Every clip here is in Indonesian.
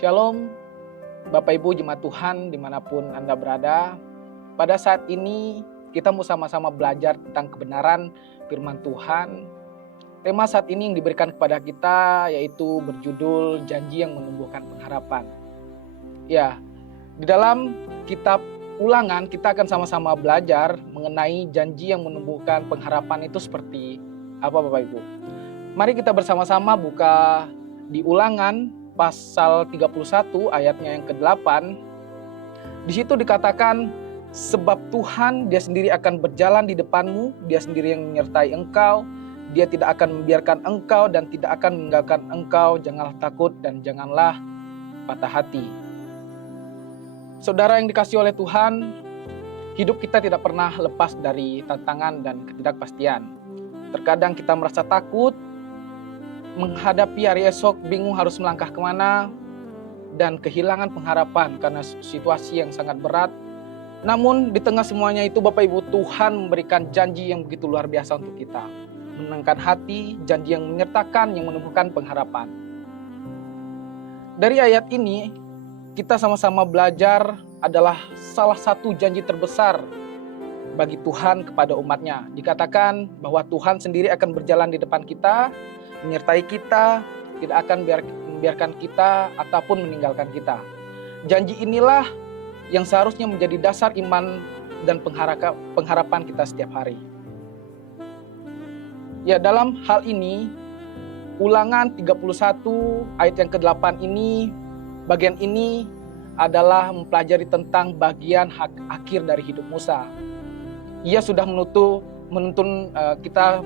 Shalom, Bapak Ibu Jemaat Tuhan dimanapun Anda berada. Pada saat ini kita mau sama-sama belajar tentang kebenaran firman Tuhan. Tema saat ini yang diberikan kepada kita yaitu berjudul Janji yang Menumbuhkan Pengharapan. Ya, di dalam kitab Ulangan kita akan sama-sama belajar mengenai janji yang menumbuhkan pengharapan itu seperti apa Bapak Ibu. Mari kita bersama-sama buka di Ulangan pasal 31 ayatnya yang ke-8. Di situ dikatakan, sebab Tuhan dia sendiri akan berjalan di depanmu, dia sendiri yang menyertai engkau, dia tidak akan membiarkan engkau dan tidak akan meninggalkan engkau, janganlah takut dan janganlah patah hati. Saudara yang dikasihi oleh Tuhan, hidup kita tidak pernah lepas dari tantangan dan ketidakpastian. Terkadang kita merasa takut, menghadapi hari esok, bingung harus melangkah kemana, dan kehilangan pengharapan karena situasi yang sangat berat. Namun di tengah semuanya itu Bapak Ibu, Tuhan memberikan janji yang begitu luar biasa untuk kita. Menenangkan hati, janji yang menyertakan, yang menumbuhkan pengharapan. Dari ayat ini, kita sama-sama belajar adalah salah satu janji terbesar bagi Tuhan kepada umatnya. Dikatakan bahwa Tuhan sendiri akan berjalan di depan kita, menyertai kita, tidak akan membiarkan kita ataupun meninggalkan kita. Janji inilah yang seharusnya menjadi dasar iman dan pengharapan kita setiap hari. Ya, dalam hal ini, Ulangan 31 ayat yang ke-8 ini, bagian ini adalah mempelajari tentang bagian akhir dari hidup Musa. Ia sudah menuntun kita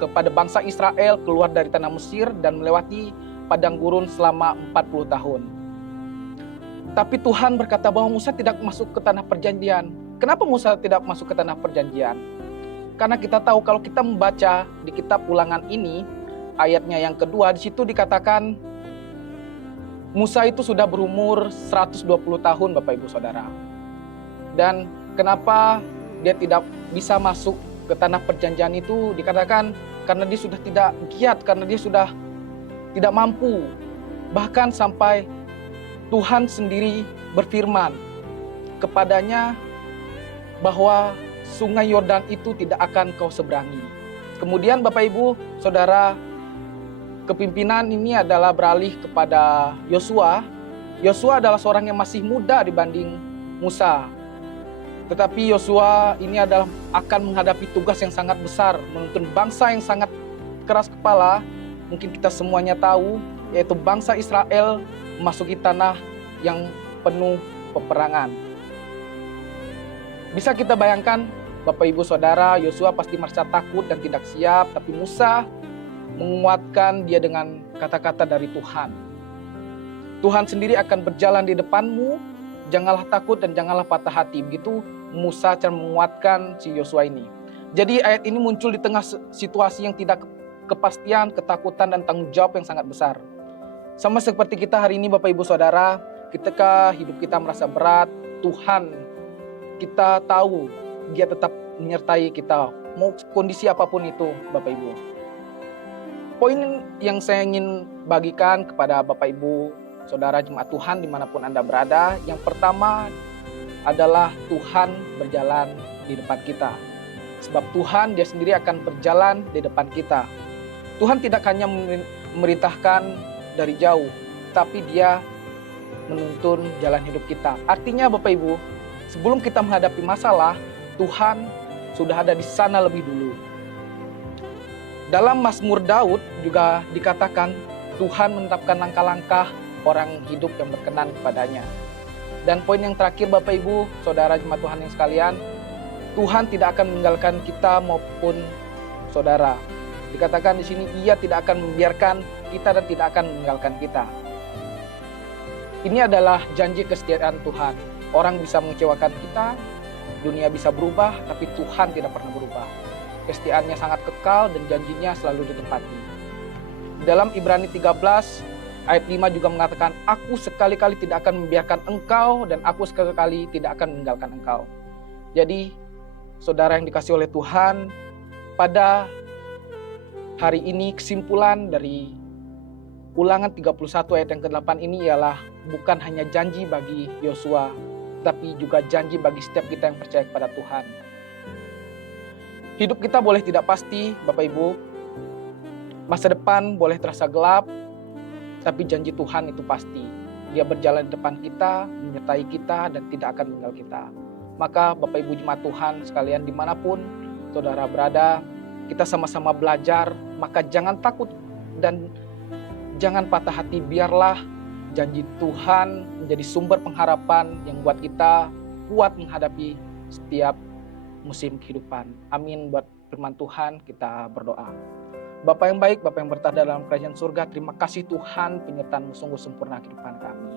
kepada bangsa Israel keluar dari tanah Mesir dan melewati padang gurun selama 40 tahun. Tapi Tuhan berkata bahwa Musa tidak masuk ke tanah perjanjian. Kenapa Musa tidak masuk ke tanah perjanjian? Karena kita tahu kalau kita membaca di kitab Ulangan ini, ayatnya yang kedua, di situ dikatakan Musa itu sudah berumur 120 tahun Bapak Ibu Saudara. Dan kenapa dia tidak bisa masuk ke tanah perjanjian itu? Dikatakan karena dia sudah tidak giat, karena dia sudah tidak mampu. Bahkan sampai Tuhan sendiri berfirman kepadanya bahwa sungai Yordan itu tidak akan kau seberangi. Kemudian Bapak Ibu Saudara, kepimpinan ini adalah beralih kepada Yosua. Yosua adalah seorang yang masih muda dibanding Musa. Tetapi Yosua ini adalah akan menghadapi tugas yang sangat besar, menuntun bangsa yang sangat keras kepala. Mungkin kita semuanya tahu, yaitu bangsa Israel memasuki tanah yang penuh peperangan. Bisa kita bayangkan, Bapak Ibu Saudara, Yosua pasti merasa takut dan tidak siap, tapi Musa menguatkan dia dengan kata-kata dari Tuhan. Tuhan sendiri akan berjalan di depanmu, janganlah takut dan janganlah patah hati. Begitu Musa cara menguatkan si Yosua ini. Jadi ayat ini muncul di tengah situasi yang tidak kepastian, ketakutan dan tanggung jawab yang sangat besar. Sama seperti kita hari ini Bapak Ibu Saudara, ketika hidup kita merasa berat, Tuhan kita tahu dia tetap menyertai kita, mau kondisi apapun itu Bapak Ibu. Poin yang saya ingin bagikan kepada Bapak Ibu Saudara jemaat Tuhan dimanapun Anda berada, yang pertama adalah Tuhan berjalan di depan kita. Sebab Tuhan dia sendiri akan berjalan di depan kita. Tuhan tidak hanya memerintahkan dari jauh, tapi dia menuntun jalan hidup kita. Artinya Bapak Ibu, sebelum kita menghadapi masalah, Tuhan sudah ada di sana lebih dulu. Dalam Mazmur Daud juga dikatakan Tuhan menetapkan langkah-langkah orang hidup yang berkenan kepadanya. Dan poin yang terakhir Bapak Ibu, Saudara jemaat Tuhan yang sekalian, Tuhan tidak akan meninggalkan kita maupun saudara. Dikatakan di sini Ia tidak akan membiarkan kita dan tidak akan meninggalkan kita. Ini adalah janji kesetiaan Tuhan. Orang bisa mengecewakan kita, dunia bisa berubah, tapi Tuhan tidak pernah berubah. Kesetiaannya sangat kekal dan janjinya selalu ditepati. Dalam Ibrani 13 ayat 5 juga mengatakan, aku sekali-kali tidak akan membiarkan engkau dan aku sekali-kali tidak akan meninggalkan engkau. Jadi, saudara yang dikasihi oleh Tuhan, pada hari ini kesimpulan dari Ulangan 31 ayat yang ke-8 ini ialah bukan hanya janji bagi Yosua, tapi juga janji bagi setiap kita yang percaya kepada Tuhan. Hidup kita boleh tidak pasti, Bapak Ibu. Masa depan boleh terasa gelap, tapi janji Tuhan itu pasti. Dia berjalan di depan kita, menyertai kita, dan tidak akan meninggal kita. Maka Bapak Ibu jemaat Tuhan sekalian dimanapun saudara berada, kita sama-sama belajar, maka jangan takut dan jangan patah hati. Biarlah janji Tuhan menjadi sumber pengharapan yang buat kita kuat menghadapi setiap musim kehidupan. Amin. Buat firman Tuhan kita berdoa. Bapa yang baik, Bapa yang bertahta dalam kerajaan surga, terima kasih Tuhan, penyertaan-Mu sungguh sempurna kehidupan kami.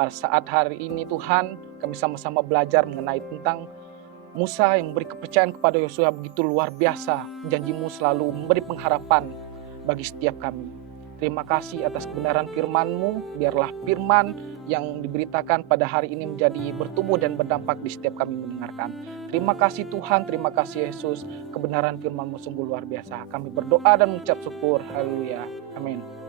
Pada saat hari ini Tuhan, kami sama-sama belajar mengenai tentang Musa yang memberi kepercayaan kepada Yosua begitu luar biasa. Janji-Mu selalu memberi pengharapan bagi setiap kami. Terima kasih atas kebenaran firman-Mu, biarlah firman yang diberitakan pada hari ini menjadi bertumbuh dan berdampak di setiap kami mendengarkan. Terima kasih Tuhan, terima kasih Yesus, kebenaran firman-Mu sungguh luar biasa. Kami berdoa dan mengucap syukur, haleluya, amin.